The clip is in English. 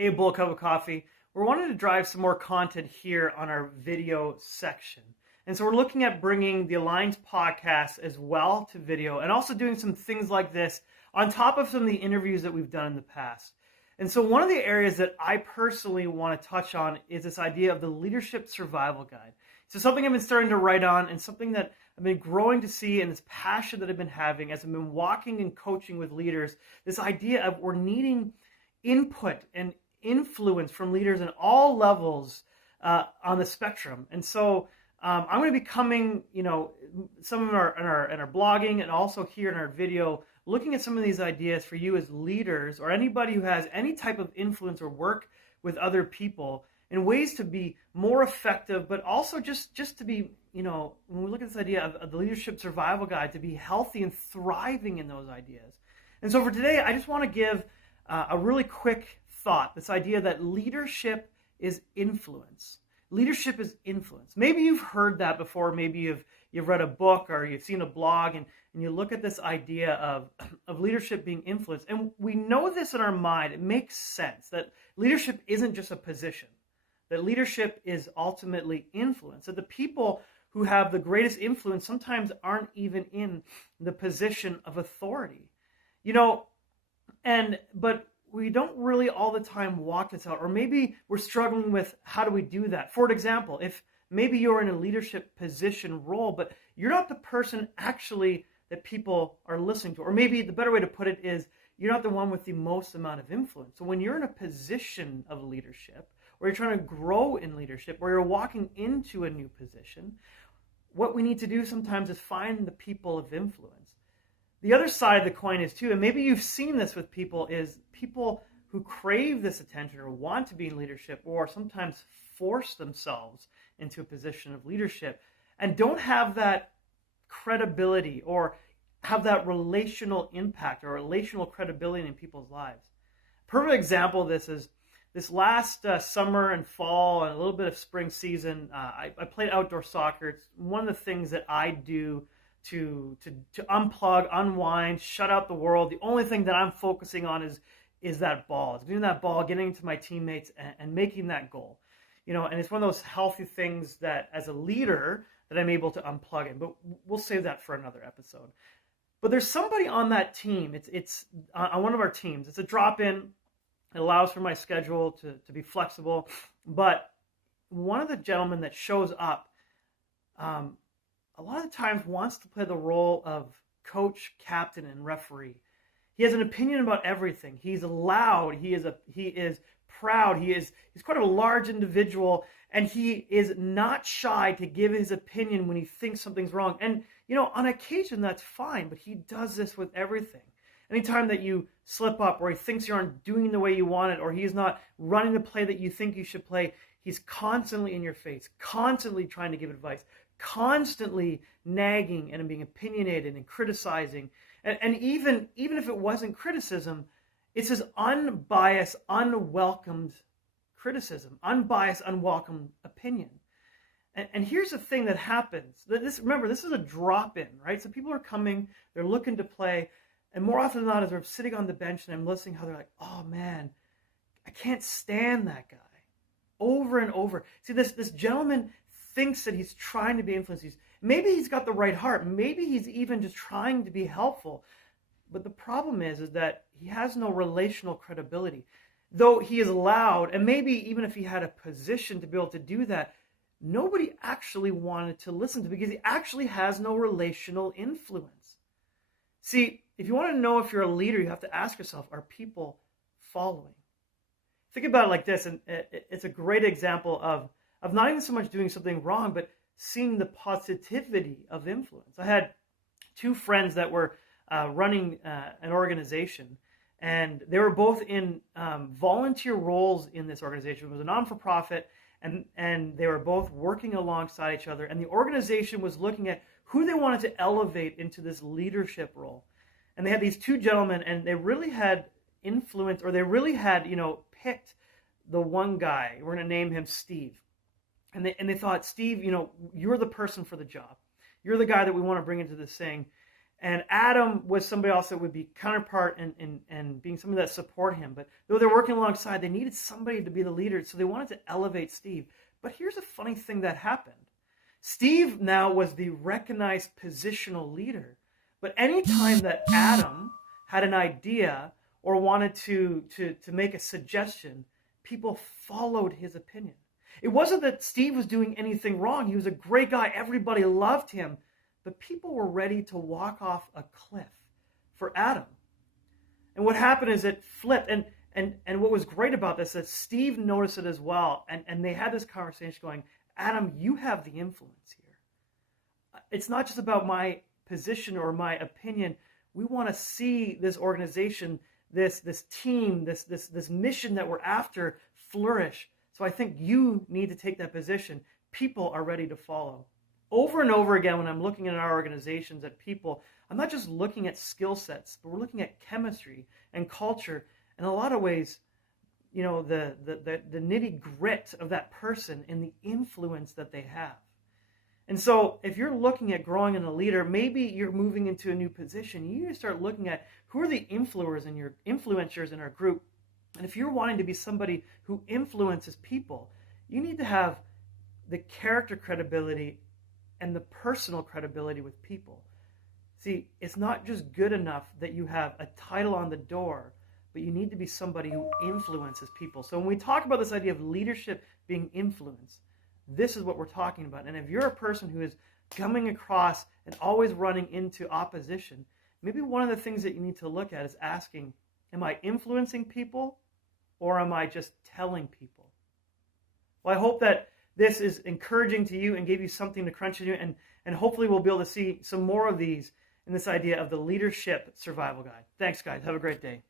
Hey, Bold Cup of Coffee. We're wanting to drive some more content here on our video section. And so we're looking at bringing the Alliance podcast as well to video and also doing some things like this on top of some of the interviews that we've done in the past. And so one of the areas that I personally want to touch on is this idea of the Leadership Survival Guide. So something I've been starting to write on and something that I've been growing to see, and this passion that I've been having as I've been walking and coaching with leaders, this idea of we're needing input and influence from leaders in all levels on the spectrum. And so I'm going to be coming, some of our blogging and also here in our video, looking at some of these ideas for you as leaders or anybody who has any type of influence or work with other people in ways to be more effective, but also just to be, when we look at this idea of the Leadership Survival Guide, to be healthy and thriving in those ideas. And so for today, I just want to give a really quick thought, this idea that leadership is influence. Leadership is influence. Maybe you've heard that before. Maybe you've read a book or you've seen a blog and you look at this idea of leadership being influence. And we know this in our mind. It makes sense that leadership isn't just a position, that leadership is ultimately influence. That the people who have the greatest influence sometimes aren't even in the position of authority. But we don't really all the time walk this out, or maybe we're struggling with how do we do that. For example, if maybe you're in a leadership position role, but you're not the person actually that people are listening to, or maybe the better way to put it is you're not the one with the most amount of influence. So when you're in a position of leadership, or you're trying to grow in leadership, or you're walking into a new position, what we need to do sometimes is find the people of influence. The other side of the coin is too, and maybe you've seen this with people, is people who crave this attention or want to be in leadership or sometimes force themselves into a position of leadership and don't have that credibility or have that relational impact or relational credibility in people's lives. A perfect example of this is this last summer and fall and a little bit of spring season. I played outdoor soccer. It's one of the things that I do to unplug, unwind, shut out the world. The only thing that I'm focusing on is that ball. It's doing that ball, getting to my teammates and making that goal. And it's one of those healthy things that as a leader that I'm able to unplug in. But we'll save that for another episode. But there's somebody on that team. It's on one of our teams. It's a drop-in. It allows for my schedule to be flexible. But one of the gentlemen that shows up, a lot of times wants to play the role of coach, captain, and referee. He has an opinion about everything. He's loud. He is proud. He's quite a large individual, and he is not shy to give his opinion when he thinks something's wrong. And on occasion that's fine, but he does this with everything. Anytime that you slip up, or he thinks you aren't doing the way you want it, or he's not running the play that you think you should play, he's constantly in your face, constantly trying to give advice, constantly nagging and being opinionated and criticizing. And even if it wasn't criticism, it's his unbiased, unwelcomed criticism, unbiased, unwelcome opinion. And here's the thing that happens. Remember, this is a drop-in, right? So people are coming, they're looking to play, and more often than not, as they're sitting on the bench and I'm listening how they're like, oh man, I can't stand that guy. Over and over. See, this gentleman thinks that he's trying to be influenced. Maybe he's got the right heart. Maybe he's even just trying to be helpful. But the problem is that he has no relational credibility. Though he is loud, and maybe even if he had a position to be able to do that, nobody actually wanted to listen to him because he actually has no relational influence. See, if you want to know if you're a leader, you have to ask yourself, are people following? Think about it like this, and it's a great example of not even so much doing something wrong, but seeing the positivity of influence. I had two friends that were running an organization, and they were both in volunteer roles in this organization. It was a non-for-profit, and they were both working alongside each other, and the organization was looking at who they wanted to elevate into this leadership role. And they had these two gentlemen, and they really had influence, or they really had, picked the one guy. We're going to name him Steve. And they thought, Steve, you're the person for the job. You're the guy that we want to bring into this thing. And Adam was somebody else that would be counterpart and being somebody that support him. But though they're working alongside, they needed somebody to be the leader, so they wanted to elevate Steve. But here's a funny thing that happened. Steve now was the recognized positional leader. But anytime that Adam had an idea or wanted to make a suggestion, people followed his opinion. It wasn't that Steve was doing anything wrong. He was a great guy. Everybody loved him. But people were ready to walk off a cliff for Adam. And what happened is it flipped. And what was great about this is that Steve noticed it as well. And they had this conversation going, Adam, you have the influence here. It's not just about my position or my opinion. We want to see this organization, this team, this mission that we're after flourish. So I think you need to take that position. People are ready to follow. Over and over again, when I'm looking at our organizations, at people, I'm not just looking at skill sets, but we're looking at chemistry and culture. In a lot of ways, you know, the nitty grit of that person and the influence that they have. And so if you're looking at growing in a leader, maybe you're moving into a new position. You need to start looking at who are the influencers in our group. And if you're wanting to be somebody who influences people, you need to have the character credibility and the personal credibility with people. See, it's not just good enough that you have a title on the door, but you need to be somebody who influences people. So when we talk about this idea of leadership being influence, this is what we're talking about. And if you're a person who is coming across and always running into opposition, maybe one of the things that you need to look at is asking, am I influencing people or am I just telling people? Well, I hope that this is encouraging to you and gave you something to crunch into, and hopefully we'll be able to see some more of these in this idea of the leadership survival guide. Thanks, guys. Have a great day.